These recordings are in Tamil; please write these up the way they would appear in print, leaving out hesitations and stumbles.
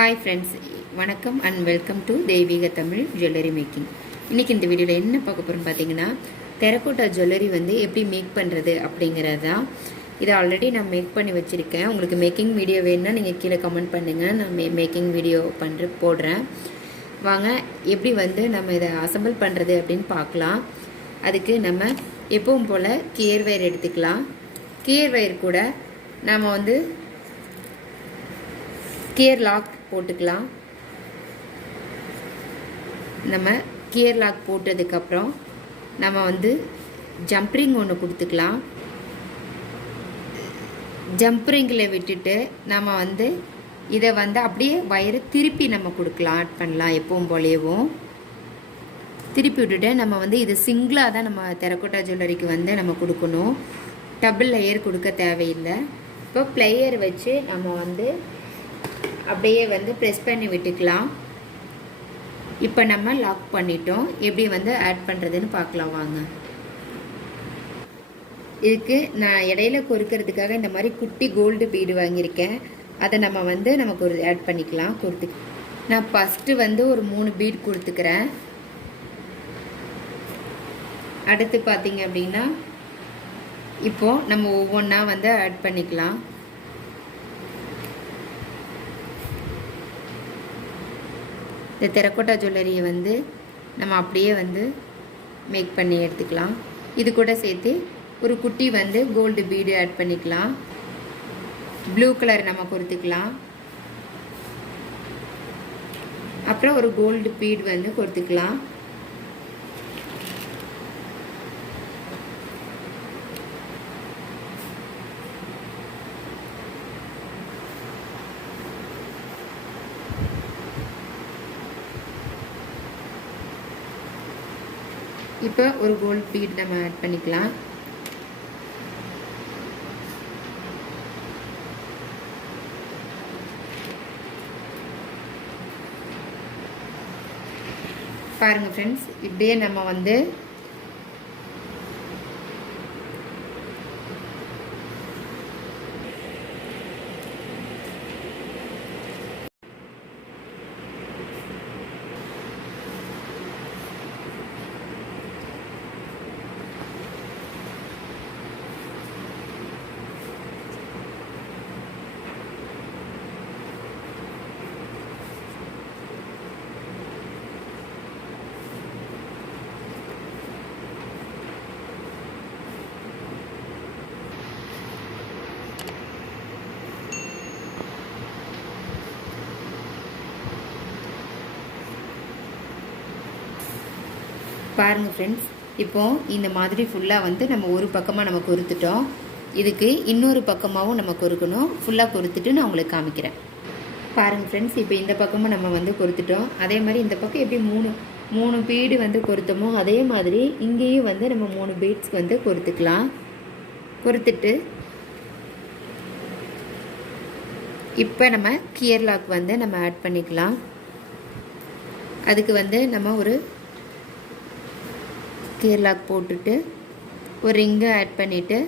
Hi friends, வணக்கம் and welcome to தெய்வீக தமிழ் ஜுவல்லரி மேக்கிங். இன்றைக்கி இந்த வீடியோவில் என்ன பார்க்க போகிறோம்னு பார்த்தீங்கன்னா, டெரகோட்டா ஜுவல்லரி வந்து எப்படி மேக் பண்ணுறது அப்படிங்கிறது தான். இதை ஆல்ரெடி நான் மேக் பண்ணி வச்சுருக்கேன். உங்களுக்கு மேக்கிங் வீடியோ வேணுன்னா நீங்கள் கீழே கமெண்ட் பண்ணுங்கள், நான் மேக்கிங் வீடியோ போடுறேன். வாங்க எப்படி வந்து நம்ம இதை அசம்பிள் பண்ணுறது அப்படின்னு பார்க்கலாம். அதுக்கு நம்ம எப்பவும் போல் கியர் வயர் எடுத்துக்கலாம். கியர் வயர் கூட நாம் வந்து கியர் லாக் போட்டுக்கலாம். நம்ம கியர் லாக் போட்டதுக்கப்புறம் நம்ம வந்து ஜம்ப்ரிங் ஒன்று கொடுத்துக்கலாம். ஜம்ப்ரிங்கில் விட்டுட்டு நம்ம வந்து இதை வந்து அப்படியே வயரை திருப்பி நம்ம கொடுக்கலாம், ஆட் பண்ணலாம். எப்பவும் போலேயும் திருப்பி விட்டுட்டு நம்ம வந்து இது சிங்கிளாக தான் நம்ம டெரகோட்டா ஜுவல்லரிக்கு வந்து நம்ம கொடுக்கணும். டபுள் லேயர் கொடுக்க தேவையில்லை. இப்போ பிளேயர் வச்சு நம்ம வந்து அப்படியே வந்து ப்ரெஸ் பண்ணி விட்டுக்கலாம். இப்போ நம்ம லாக் பண்ணிட்டோம். எப்படி வந்து ஆட் பண்ணுறதுன்னு பார்க்கலாம் வாங்க. இதுக்கு நான் இடையில கொறுக்கிறதுக்காக இந்த மாதிரி குட்டி கோல்டு பீடு வாங்கியிருக்கேன். அதை நம்ம வந்து நமக்கு ஒரு ஆட் பண்ணிக்கலாம். நான் ஃபஸ்ட்டு வந்து ஒரு 3 பீட் கொடுத்துக்கிறேன். அடுத்து பார்த்தீங்க அப்படின்னா இப்போது நம்ம ஒவ்வொன்றா வந்து ஆட் பண்ணிக்கலாம். இந்த டெரகோட்டா ஜுவல்லரியை வந்து நம்ம அப்படியே வந்து மேக் பண்ணி எடுத்துக்கலாம். இது கூட சேர்த்து ஒரு குட்டி வந்து கோல்டு பீடு ஆட் பண்ணிக்கலாம். ப்ளூ கலர் நம்ம கொடுத்துக்கலாம். அப்புறம் ஒரு கோல்டு பீடு வந்து கொடுத்துக்கலாம். இப்போ ஒரு கோல்ட் பீட் நம்ம ஆட் பண்ணிக்கலாம். பாருங்கள் ஃப்ரெண்ட்ஸ், இப்படியே நம்ம வந்து பாருங்கள் ஃப்ரெண்ட்ஸ், இப்போது இந்த மாதிரி ஃபுல்லாக வந்து நம்ம ஒரு பக்கமாக நம்ம கொறுத்துட்டோம். இதுக்கு இன்னொரு பக்கமாகவும் நம்ம கொறுக்கணும். ஃபுல்லாக கொறுத்துட்டு நான் உங்களுக்கு காமிக்கிறேன். பாருங்கள் ஃப்ரெண்ட்ஸ், இப்போ இந்த பக்கமும் நம்ம வந்து கொறுத்துட்டோம். அதே மாதிரி இந்த பக்கம் எப்படி மூணு பீடு வந்து கொறுத்தோமோ அதே மாதிரி இங்கேயும் வந்து நம்ம 3 பீட்ஸ் வந்து கொறுத்துக்கலாம். கொறுத்துட்டு இப்போ நம்ம கியர் லாக் வந்து நம்ம ஆட் பண்ணிக்கலாம். அதுக்கு வந்து நம்ம ஒரு கியர் லாக் போட்டுட்டு ஒரு ரிங்கை ஆட் பண்ணிவிட்டு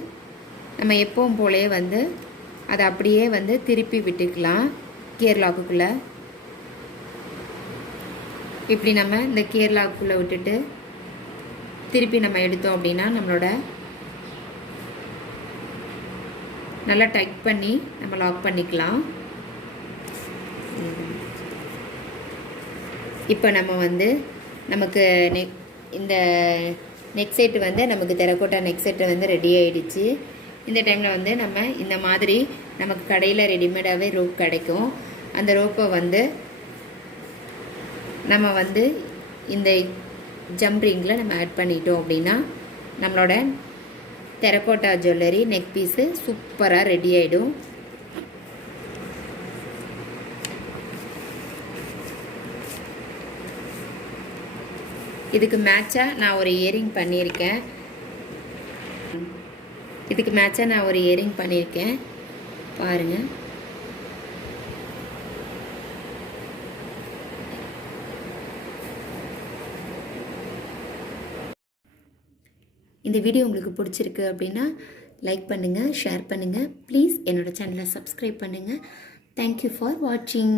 நம்ம எப்பவும் போலே வந்து அதை அப்படியே வந்து திருப்பி விட்டுக்கலாம் கியர் லாக்குக்குள்ளே. இப்படி நம்ம இந்த கியர் லாக்குள்ளே விட்டுட்டு திருப்பி நம்ம எடுத்தோம் அப்படின்னா நம்மளோட நல்லா டைட் பண்ணி நம்ம லாக் பண்ணிக்கலாம். இப்போ நம்ம வந்து நமக்கு இந்த நெக் செட்டு வந்து நமக்கு டெரகோட்டா நெக் செட்டு வந்து ரெடி ஆகிடுச்சு. இந்த டைமில் வந்து நம்ம இந்த மாதிரி நமக்கு கடையில் ரெடிமேடாகவே ரோப் கிடைக்கும். அந்த ரோப்பை வந்து நம்ம வந்து இந்த ஜம்ப்ரிங்கில் நம்ம ஆட் பண்ணிட்டோம் அப்படின்னா நம்மளோட டெரகோட்டா ஜுவல்லரி நெக் பீஸு சூப்பராக ரெடி ஆகிடும். இதுக்கு மேட்சாக நான் ஒரு இயரிங் பண்ணியிருக்கேன். பாருங்கள். இந்த வீடியோ உங்களுக்கு பிடிச்சிருக்கு அப்படின்னா லைக் பண்ணுங்கள், ஷேர் பண்ணுங்கள். ப்ளீஸ் என்னோடய சேனலை சப்ஸ்கிரைப் பண்ணுங்கள். தேங்க்யூ ஃபார் வாட்சிங்.